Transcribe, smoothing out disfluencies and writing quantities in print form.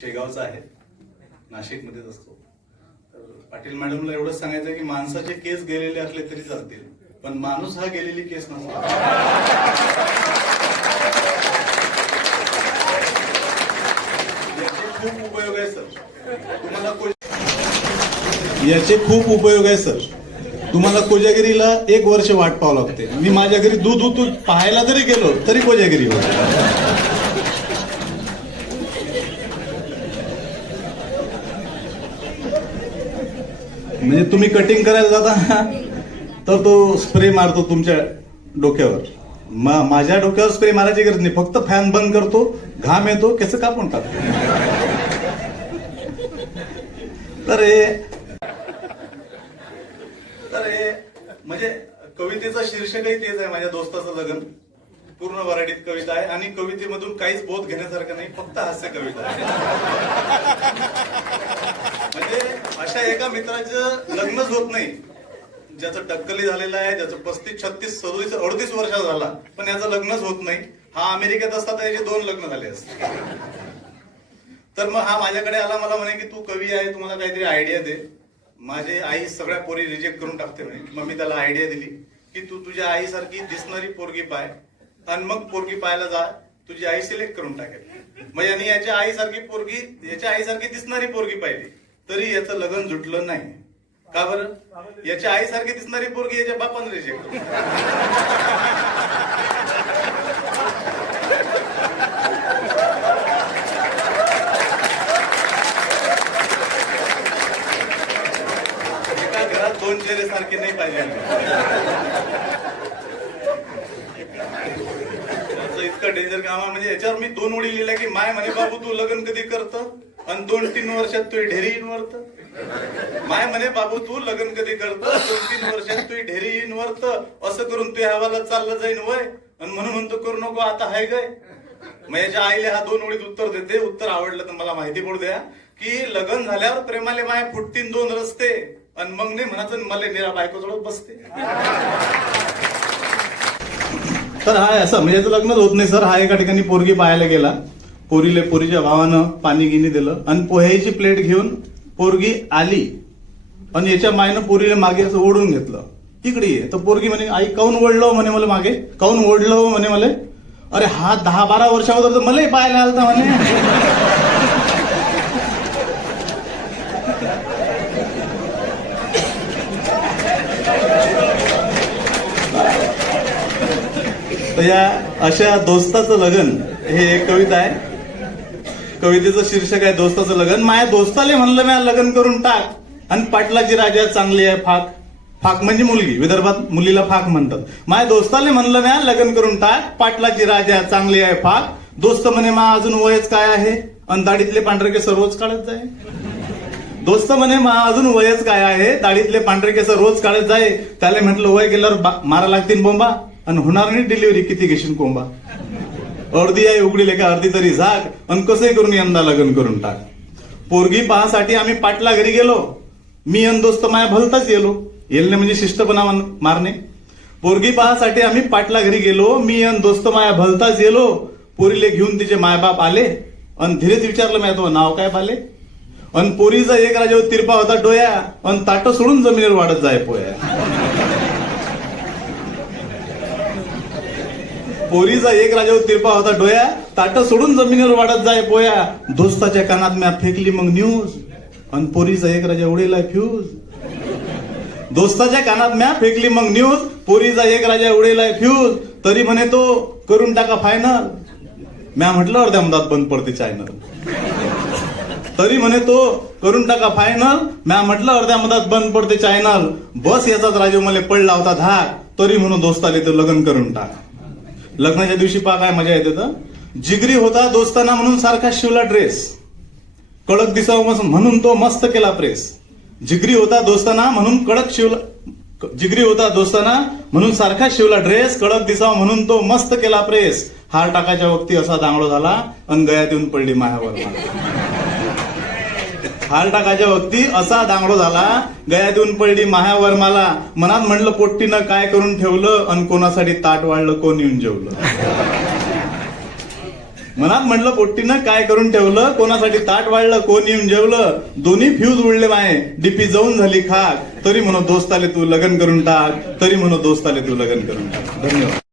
शेगावचा आहे, नाशिकमध्येच असतो. तर पाटील मॅडमला एवढंच सांगायचं की माणसाचे केस गेलेले असले तरी चालतील, पण माणूस हा गेलेली केस नसतो. याचे खूप उपयोग आहे सर. याचे खूप उपयोग आहे सर. तुम्हाला कोजागिरीला 1 वर्ष वाट पाहावं लागते. मी माझ्या घरी दूध पाहायला जरी गेलो तरी कोजागिरी होते. म्हणजे तुम्ही कटिंग करायला जाता तर तो स्प्रे मारतो तुमच्या डोक्यावर. माझ्या डोक्यावर स्प्रे मारायची गरज नाही, फक्त फॅन बंद करतो, घाम येतो, केस कापून टाकतो. तर हे म्हणजे कवितेचं शीर्षकही तेच आहे, माझ्या दोस्ताचं लग्न. पूर्ण वराडीत कविता आहे आणि कवितेमधून काहीच बोध घेण्यासारखं नाही, फक्त हास्य कविता आहे. म्हणजे अशा एका मित्राचं लग्नच होत नाही ज्याचं टक्कली झालेलं आहे, ज्याचं 35, 36, 37, 38 वर्ष झाला, पण याचं लग्नच होत नाही. हा अमेरिकेत असता तर याचे 2 लग्न झाले असते. तर मग हा माझ्याकडे आला, मला म्हणे की तू कवी आहे, तुम्हाला काहीतरी आयडिया दे. माझी आई सगळ्या पोरी रिजेक्ट करून टाकते म्हणे. मग मी त्याला आयडिया दिली की तू तुझ्या आईसारखी दिसणारी पोरगी पाय आणि मग पोरगी पाहायला जा, तुझी आई सिलेक्ट करून टाकेल. मग याने याच्या आईसारखी दिसणारी पोरगी पाहिली, तरी याचं लग्न जुटलं नाही. का बरं? याच्या आईसारखी दिसणारी पोरगी याच्या बापाने रिजेक्ट केली. एका घरात 2 चेहरे सारखे नाही पाहिजे. इतकं डेंजर काम आहे. म्हणजे याच्यावर मी 2 ओळी लिहिल्या की माय म्हणे बाबू तू लग्न कधी करतं आणि 2-3 वर्षात तू ढेरी येईन वरत. माय म्हणे बाबू तू लग्न कधी करतं, 2-3 वर्षात तू ढेरी येईन वरत. असं करून तू हवाला चाललं जाईन वय आणि म्हणून म्हणतो करू नको आता हाय गय. मग याच्या आईला हा 2 ओळीत उत्तर देते. उत्तर आवडलं तर मला माहिती पडू द्या की लग्न झाल्यावर प्रेमाले माय फुटतीन 2 रस्ते आणि मग नाही म्हणाचं मला निरा बायको जवळ बसते. तर हा असं म्हणजे याचं लग्नच होत नाही सर. हा एका ठिकाणी पोरगी पाहायला गेला. पोरीच्या भावानं पाणी गिनी दिलं आणि पोह्याची प्लेट घेऊन पोरगी आली आणि याच्या मायनं पोरीला मागे असं ओढून घेतलं, इकडे ये. तर पोरगी म्हणे आई काऊन ओढलं म्हणे मला मागे, काऊन ओढलं म्हणे मला. अरे हा 10-12 वर्षावर तर मलाही पाहायला आलता म्हणे. तर या अशा दोस्ताचं लग्न हे एक कविता आहे. कवितेचं शीर्षक आहे दोस्ताचं लग्न. माझ्या दोस्ताले म्हणलं मी लग्न करून टाक आणि पाटलाची राजा चांगली आहे फाक. फाक म्हणजे मुलगी, विदर्भात मुलीला फाक म्हणतात. माझ्या दोस्ताले म्हणलं मी लग्न करून टाक, पाटलाची राजा चांगली आहे फाक. दोस्त म्हणे मा अजून वयच काय आहे आणि दाढीतले पांढरे केस रोज काढत जाय. दोस्त म्हणे मा अजून वयच काय आहे, दाढीतले पांढरे केस रोज काढत जाय. त्याला म्हटलं वय गेल्यावर मारा लागतील बोंबा आणि होणार नाही डिलिव्हरी, किती घेशील कोंबा. अर्धी आहे उघडील का अर्धी तरी झाक आणि कसंही करून यंदा लग्न करून टाक. पोरगी पाहासाठी आम्ही पाटला घरी गेलो, मी अन दोस्त माया भलताच येलो. येलने म्हणजे शिष्टपणा मारणे. पोरगी पाहासाठी आम्ही पाटला घरी गेलो, मी अन दोस्त माया भलताच येलो. पोरीले घेऊन तिचे मायबाप आले आणि धीरेच विचारलं मी तो नाव काय पाले. अन पोरीचा एक राजावर तिरपा होता डोया आणि ताटं सोडून जमिनीवर वाढत जाय पोया. पोरीचा एक राजावर तिरपा होता डोया, ताटं सोडून जमिनीवर वाढत जाय पोया. दोस्ताच्या कानात म्या फेकली मग न्यूज आणि पोरीचा एक राजा उडेलाय फ्यूज. दोस्ताच्या कानात म्या फेकली मग न्यूज, पोरीचा एक राजा उडेलाय फ्यूज. तरी म्हणे तो करून टाका फायनल. म्या म्हटलं अर्ध्या मधात बंद पडते चॅनल. तरी म्हणे तो करून टाका फायनल. म्या म्हटलं अर्ध्या मधात बंद पडते चॅनल. बस याचाच राजा मला पडला होता धाक. तरी म्हणून दोस्ताले तो लग्न करून टाक. लग्नाच्या दिवशी पहा काय मजा येते. तर जिगरी होता दोस्ताना म्हणून सारखा शिवला ड्रेस, कडक दिसावं म्हणून तो मस्त केला प्रेस. जिगरी होता दोस्ताना म्हणून सारखा शिवला ड्रेस, कडक दिसावा म्हणून तो मस्त केला प्रेस. हार टाकाच्या वक्ती असा दांगडो झाला आणि गळ्यात येऊन पडली मायावर. हार टाकाच्या वक्ती असा दांगडो झाला, गळ्यात येऊन पडली मायावर मला. मनात म्हणलं पोट्टीनं काय करून ठेवलं आणि कोणासाठी ताट वाढलं कोण येऊन जेवलं. मनात म्हटलं पोट्टीनं काय करून ठेवलं, कोणासाठी ताट वाढलं, कोण येऊन जेवलं, दोन्ही फ्यूज उडले माये, डीपी जाऊन झाली खाक, तरी म्हणू दोस्ताले तू लग्न करून टाक, तरी म्हणू दोस्ताले तू लग्न करून टाक. धन्यवाद.